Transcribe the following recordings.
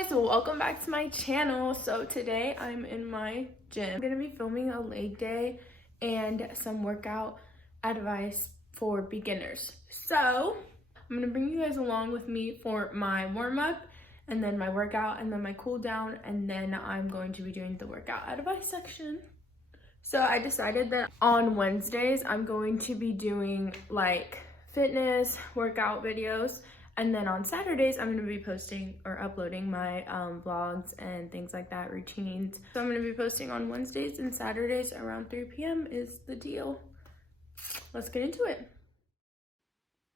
guys, welcome back to my channel. So today I'm in my gym. I'm gonna be filming a leg day and some workout advice for beginners. So I'm gonna bring you guys along with me for my warm-up and then my workout and then my cool down, and then I'm going to be doing the workout advice section. So I decided that on Wednesdays I'm going to be doing like fitness workout videos, and then on Saturdays I'm going to be posting or uploading my vlogs and things like that, routines. So I'm going to be posting on Wednesdays and Saturdays around 3 p.m. is the deal. Let's get into it.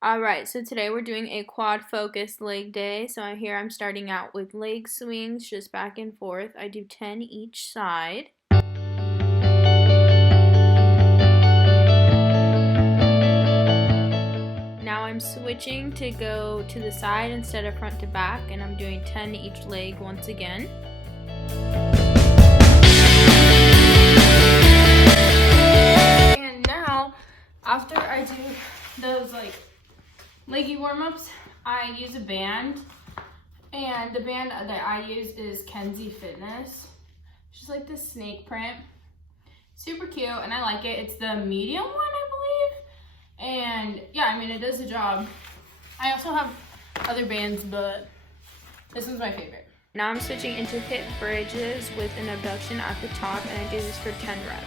Alright, so today we're doing a quad focused leg day. So here I'm starting out with leg swings, just back and forth. I do 10 each side. Now I'm switching to go to the side instead of front to back, and I'm doing 10 each leg once again. And now, after I do those like leggy warm-ups, I use a band, and the band that I use is Kenzie Fitness. It's just like this snake print. Super cute, and I like it. It's the medium one, I believe. And yeah, I mean, it does the job. I also have other bands, but this one's my favorite. Now I'm switching into hip bridges with an abduction at the top, and I do this for 10 reps.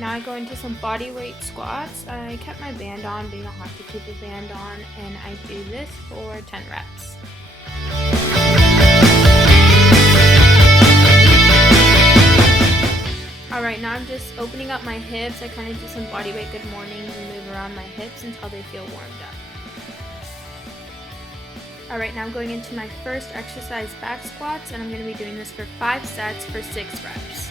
Now I go into some body weight squats. I kept my band on, but you don't have to keep a band on, and I do this for 10 reps. Alright, now I'm just opening up my hips. I kind of do some body weight good mornings and move around my hips until they feel warmed up. Alright, now I'm going into my first exercise, back squats, and I'm going to be doing this for 5 sets for 6 reps.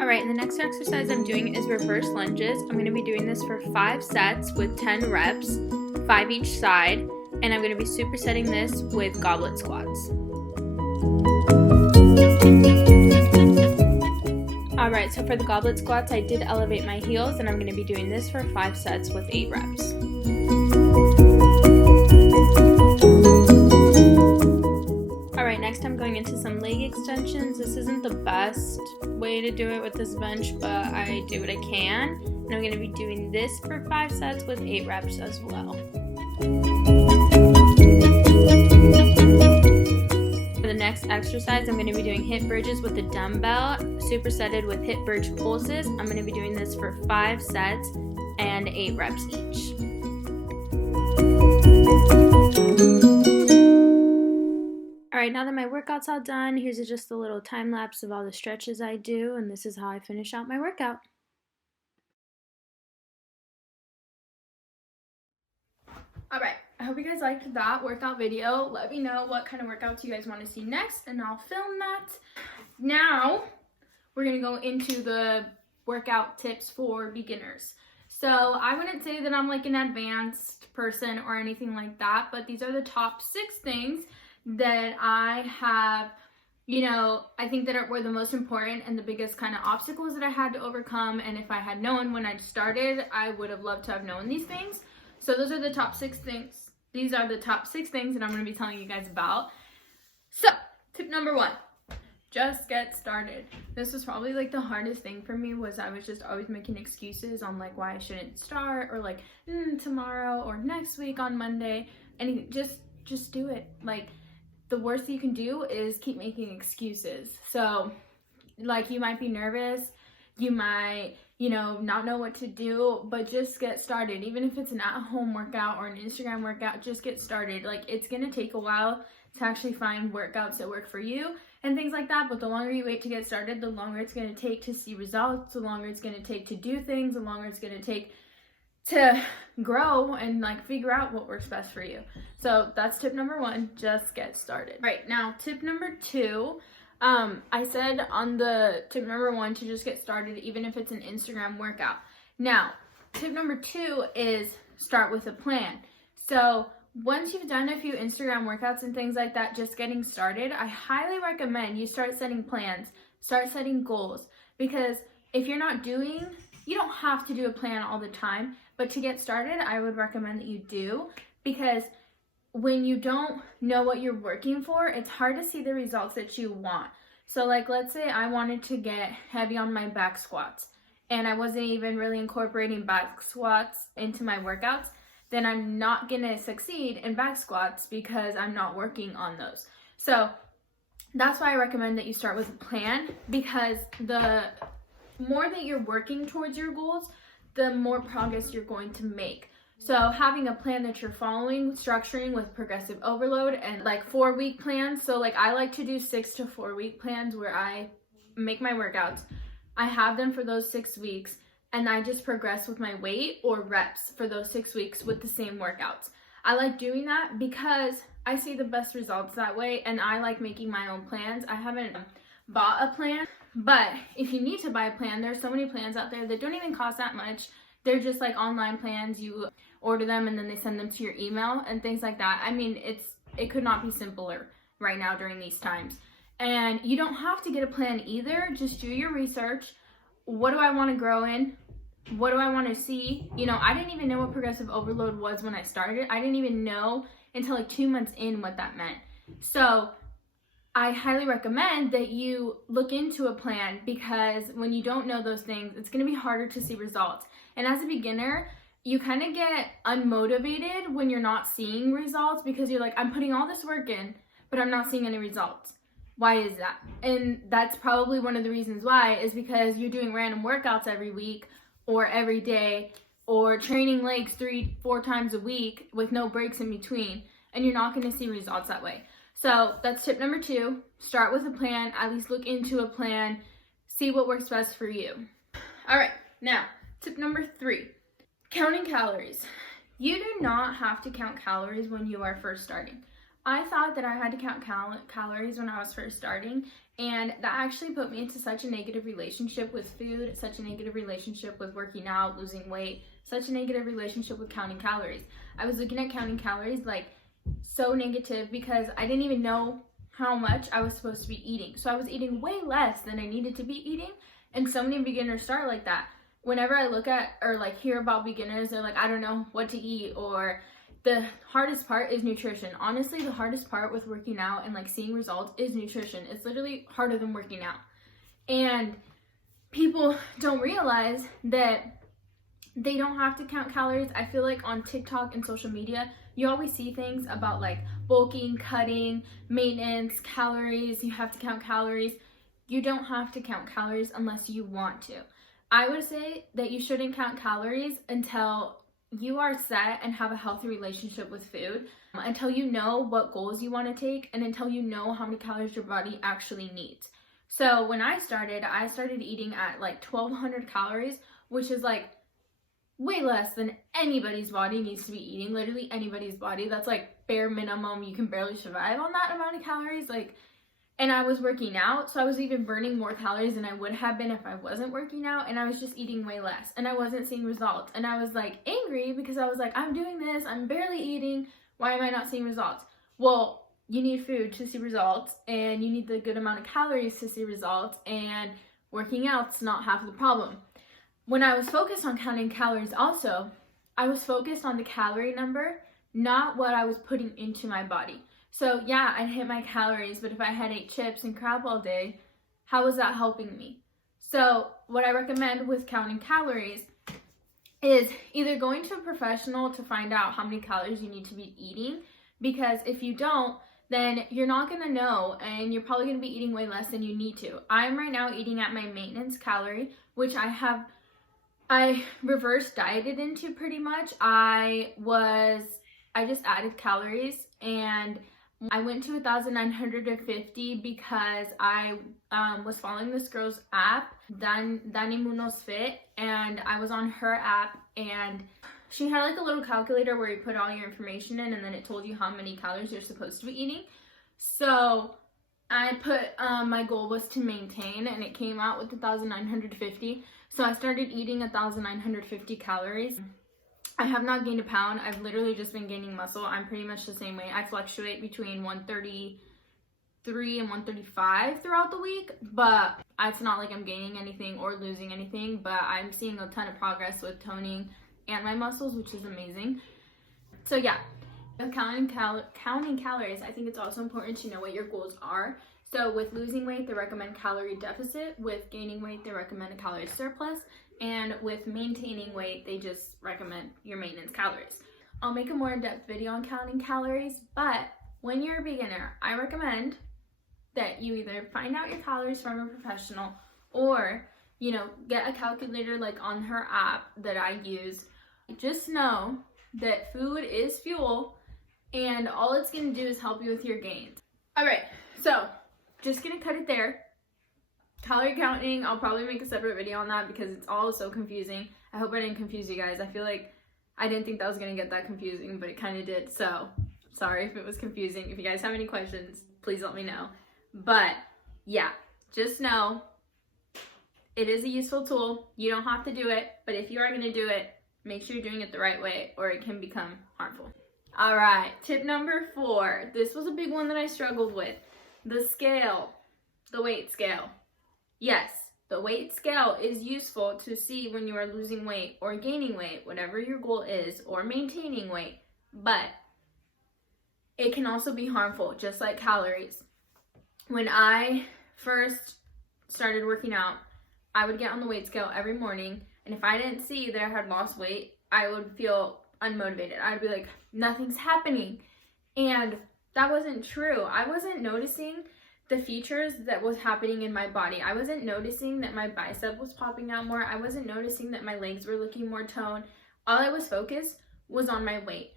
Alright, the next exercise I'm doing is reverse lunges. I'm going to be doing this for 5 sets with 10 reps. 5 each side, and I'm going to be supersetting this with goblet squats. Alright, so for the goblet squats, I did elevate my heels, and I'm going to be doing this for 5 sets with 8 reps. Alright, next I'm going into some leg extensions. This isn't the best way to do it with this bench, but I do what I can. And I'm going to be doing this for 5 sets with 8 reps as well. For the next exercise, I'm going to be doing hip bridges with a dumbbell, supersetted with hip bridge pulses. I'm going to be doing this for 5 sets and 8 reps each. Alright, now that my workout's all done, here's just a little time lapse of all the stretches I do, and this is how I finish out my workout. Alright, I hope you guys liked that workout video. Let me know what kind of workouts you guys want to see next, and I'll film that. Now, we're going to go into the workout tips for beginners. So, I wouldn't say that I'm like an advanced person or anything like that, but these are the top 6 things that I have, I think that were the most important and the biggest kind of obstacles that I had to overcome. And if I had known when I started, I would have loved to have known these things. So those are the top 6 things. These are the top 6 things that I'm going to be telling you guys about. So, tip number 1, just get started. This was probably like the hardest thing for me, was I was just always making excuses on like why I shouldn't start, or like tomorrow or next week on Monday. Anything, just do it. Like, the worst you can do is keep making excuses. So, like, you might be nervous, you might not know what to do, but just get started. Even if it's an at-home workout or an Instagram workout, just get started. Like, it's gonna take a while to actually find workouts that work for you and things like that, but the longer you wait to get started, the longer it's gonna take to see results, the longer it's gonna take to do things, the longer it's gonna take to grow and like figure out what works best for you. So that's tip number 1, just get started. Right, now tip number 2, I said on the tip number 1 to just get started, even if it's an Instagram workout. Now, tip number 2 is start with a plan. So once you've done a few Instagram workouts and things like that, just getting started, I highly recommend you start setting plans, start setting goals, because if you're not doing, you don't have to do a plan all the time, but to get started, I would recommend that you do, because when you don't know what you're working for, it's hard to see the results that you want. So like, let's say I wanted to get heavy on my back squats and I wasn't even really incorporating back squats into my workouts, then I'm not gonna succeed in back squats because I'm not working on those. So that's why I recommend that you start with a plan, because the more that you're working towards your goals, the more progress you're going to make. So having a plan that you're following, structuring with progressive overload and like 4-week plans. So like I like to do 6 to 4 week plans where I make my workouts. I have them for those 6 weeks and I just progress with my weight or reps for those 6 weeks with the same workouts. I like doing that because I see the best results that way, and I like making my own plans. I haven't bought a plan, but if you need to buy a plan, there's so many plans out there that don't even cost that much. They're just like online plans. You order them and then they send them to your email and things like that. I mean, it could not be simpler right now during these times. And you don't have to get a plan either. Just do your research. What do I want to grow in? What do I want to see? You know, I didn't even know what progressive overload was when I started. I didn't even know until like 2 months in what that meant. So I highly recommend that you look into a plan, because when you don't know those things, it's going to be harder to see results. And as a beginner, you kind of get unmotivated when you're not seeing results, because you're like, I'm putting all this work in, but I'm not seeing any results. Why is that? And that's probably one of the reasons why, is because you're doing random workouts every week or every day, or training legs 3-4 times a week with no breaks in between, and you're not going to see results that way. So that's tip number 2. Start with a plan. At least look into a plan. See what works best for you. All right, now tip number 3, counting calories. You do not have to count calories when you are first starting. I thought that I had to count calories when I was first starting, and that actually put me into such a negative relationship with food, such a negative relationship with working out, losing weight, such a negative relationship with counting calories. I was looking at counting calories like so negative, because I didn't even know how much I was supposed to be eating. So I was eating way less than I needed to be eating, and so many beginners start like that. Whenever I look at or like hear about beginners, they're like, I don't know what to eat, or the hardest part is nutrition. Honestly, the hardest part with working out and like seeing results is nutrition. It's literally harder than working out. And people don't realize that they don't have to count calories. I feel like on TikTok and social media, you always see things about like bulking, cutting, maintenance, calories. You have to count calories. You don't have to count calories unless you want to. I would say that you shouldn't count calories until you are set and have a healthy relationship with food, until you know what goals you want to take, and until you know how many calories your body actually needs. So when I started eating at like 1,200 calories, which is like way less than anybody's body needs to be eating. Literally anybody's body. That's like bare minimum. You can barely survive on that amount of calories. And I was working out, so I was even burning more calories than I would have been if I wasn't working out, and I was just eating way less, and I wasn't seeing results. And I was like angry, because I was like, I'm doing this, I'm barely eating, why am I not seeing results? Well, you need food to see results, and you need the good amount of calories to see results, and working out's not half the problem. When I was focused on counting calories also, I was focused on the calorie number, not what I was putting into my body. So yeah, I'd hit my calories, but if I had ate chips and crap all day, how was that helping me? So what I recommend with counting calories is either going to a professional to find out how many calories you need to be eating, because if you don't, then you're not going to know, and you're probably going to be eating way less than you need to. I'm right now eating at my maintenance calorie, which I reverse dieted into pretty much. I just added calories, and I went to 1,950 because I was following this girl's app, Dani Munoz Fit, and I was on her app, and she had like a little calculator where you put all your information in, and then it told you how many calories you're supposed to be eating. So I put my goal was to maintain, and it came out with 1,950. So I started eating 1,950 calories. I have not gained a pound. I've literally just been gaining muscle. I'm pretty much the same weight. I fluctuate between 133 and 135 throughout the week, but it's not like I'm gaining anything or losing anything, but I'm seeing a ton of progress with toning and my muscles, which is amazing. So yeah, counting calories, I think it's also important to know what your goals are. So with losing weight, they recommend calorie deficit. With gaining weight, they recommend a calorie surplus. And with maintaining weight, they just recommend your maintenance calories. I'll make a more in-depth video on counting calories, but when you're a beginner, I recommend that you either find out your calories from a professional or, get a calculator like on her app that I use. Just know that food is fuel and all it's going to do is help you with your gains. All right, so just going to cut it there. Calorie counting, I'll probably make a separate video on that because it's all so confusing. I hope I didn't confuse you guys. I feel like I didn't think that was going to get that confusing, but it kind of did. So sorry if it was confusing. If you guys have any questions, please let me know. But yeah, just know it is a useful tool. You don't have to do it, but if you are going to do it, make sure you're doing it the right way or it can become harmful. All right, tip number 4. This was a big one that I struggled with. The scale, the weight scale. Yes, the weight scale is useful to see when you are losing weight or gaining weight, whatever your goal is, or maintaining weight, but it can also be harmful, just like calories. When I first started working out, I would get on the weight scale every morning, and if I didn't see that I had lost weight, I would feel unmotivated. I'd be like, nothing's happening. And that wasn't true. I wasn't noticing the features that was happening in my body. I wasn't noticing that my bicep was popping out more. I wasn't noticing that my legs were looking more toned. All I was focused was on my weight.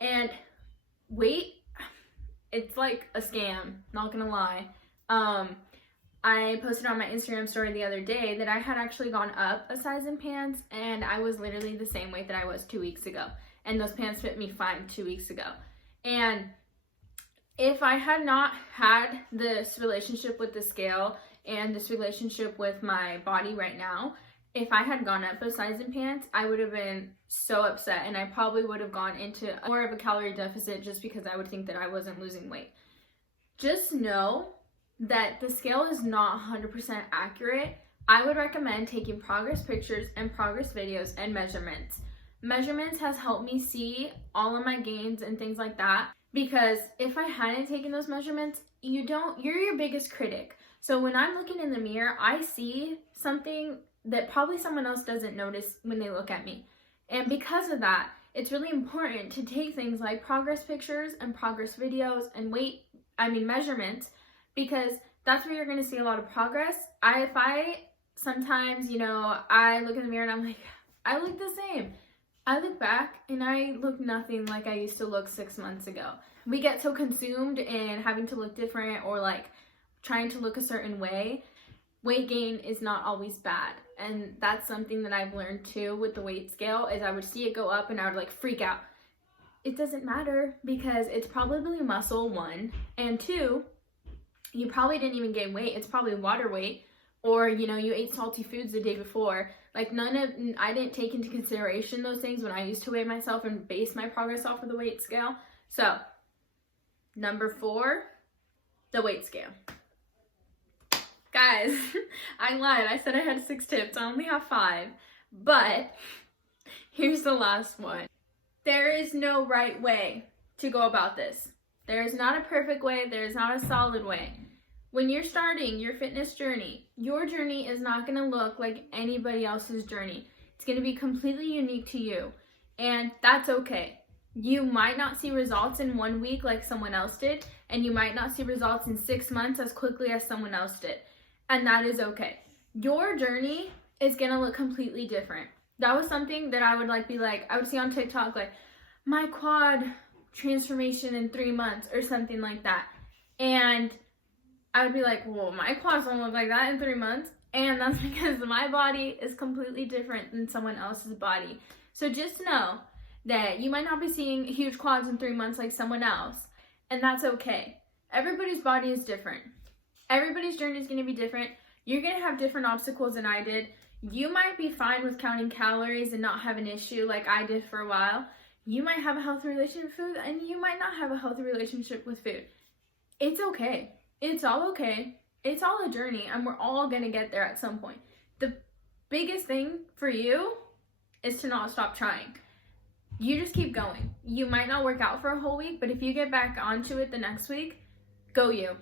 And weight, it's like a scam, not gonna lie. I posted on my Instagram story the other day that I had actually gone up a size in pants and I was literally the same weight that I was 2 weeks ago. And those pants fit me fine 2 weeks ago. And if I had not had this relationship with the scale and this relationship with my body right now, if I had gone up a size in pants, I would have been so upset and I probably would have gone into more of a calorie deficit just because I would think that I wasn't losing weight. Just know that the scale is not 100% accurate. I would recommend taking progress pictures and progress videos and measurements. Measurements has helped me see all of my gains and things like that. Because if I hadn't taken those measurements, you're your biggest critic. So when I'm looking in the mirror, I see something that probably someone else doesn't notice when they look at me. And because of that, it's really important to take things like progress pictures and progress videos and measurements, because that's where you're going to see a lot of progress. Sometimes, I look in the mirror and I'm like, I look the same. I look back and I look nothing like I used to look 6 months ago. We get so consumed in having to look different or like trying to look a certain way. Weight gain is not always bad. And that's something that I've learned too with the weight scale is I would see it go up and I would like freak out. It doesn't matter because it's probably muscle, 1, and 2, you probably didn't even gain weight. It's probably water weight, or you ate salty foods the day before. Like I didn't take into consideration those things when I used to weigh myself and base my progress off of the weight scale. So, number 4, the weight scale. Guys, I lied. I said I had 6 tips. I only have 5. But here's the last one. There is no right way to go about this. There is not a perfect way. There is not a solid way. When you're starting your fitness journey, your journey is not going to look like anybody else's journey. It's going to be completely unique to you, and that's okay. You might not see results in 1 week like someone else did, and you might not see results in 6 months as quickly as someone else did, and that is okay. Your journey is going to look completely different. That was something that I would see on TikTok, like, my quad transformation in 3 months or something like that, and I would be like, well, my quads don't look like that in 3 months. And that's because my body is completely different than someone else's body. So just know that you might not be seeing huge quads in 3 months like someone else. And that's okay. Everybody's body is different. Everybody's journey is going to be different. You're going to have different obstacles than I did. You might be fine with counting calories and not have an issue like I did for a while. You might have a healthy relationship with food, and you might not have a healthy relationship with food. It's okay. It's all okay. It's all a journey, and we're all going to get there at some point. The biggest thing for you is to not stop trying. You just keep going. You might not work out for a whole week, but if you get back onto it the next week, go you.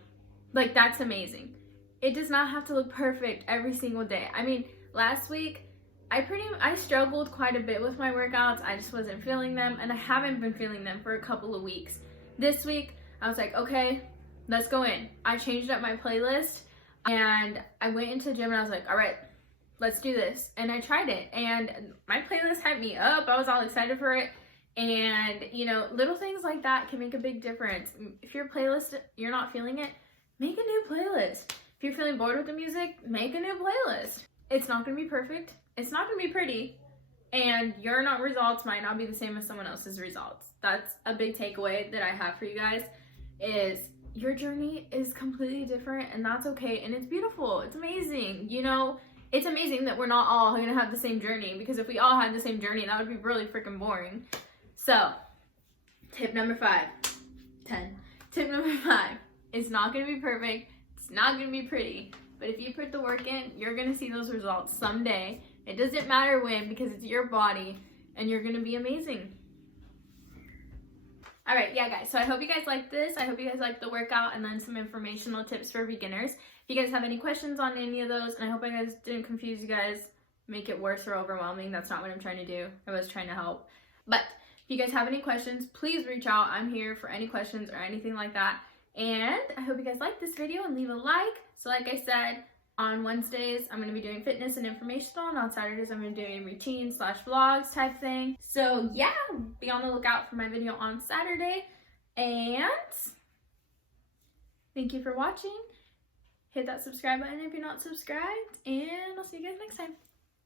Like, that's amazing. It does not have to look perfect every single day. I mean, last week, I struggled quite a bit with my workouts. I just wasn't feeling them, and I haven't been feeling them for a couple of weeks. This week, I was like, okay, let's go in. I changed up my playlist, and I went into the gym, and I was like, all right, let's do this. And I tried it, and my playlist hyped me up. I was all excited for it. And, you know, little things like that can make a big difference. If your playlist, you're not feeling it, make a new playlist. If you're feeling bored with the music, make a new playlist. It's not going to be perfect. It's not going to be pretty, and your results might not be the same as someone else's results. That's a big takeaway that I have for you guys, is your journey is completely different, and that's okay, and it's beautiful. It's amazing. You know, it's amazing that we're not all going to have the same journey, because if we all had the same journey, that would be really freaking boring. So, tip number 5. Tip number 5. It's not going to be perfect. It's not going to be pretty. But if you put the work in, you're going to see those results someday. It doesn't matter when, because it's your body, and you're going to be amazing. All right, yeah, guys. So I hope you guys liked this. I hope you guys liked the workout and then some informational tips for beginners. If you guys have any questions on any of those, and I hope I guys didn't confuse you guys, make it worse or overwhelming. That's not what I'm trying to do. I was trying to help. But if you guys have any questions, please reach out. I'm here for any questions or anything like that. And I hope you guys liked this video and leave a like. So like I said, on Wednesdays, I'm going to be doing fitness and informational, and on Saturdays, I'm going to be doing routine/vlogs type thing. So yeah, be on the lookout for my video on Saturday. And thank you for watching. Hit that subscribe button if you're not subscribed, and I'll see you guys next time.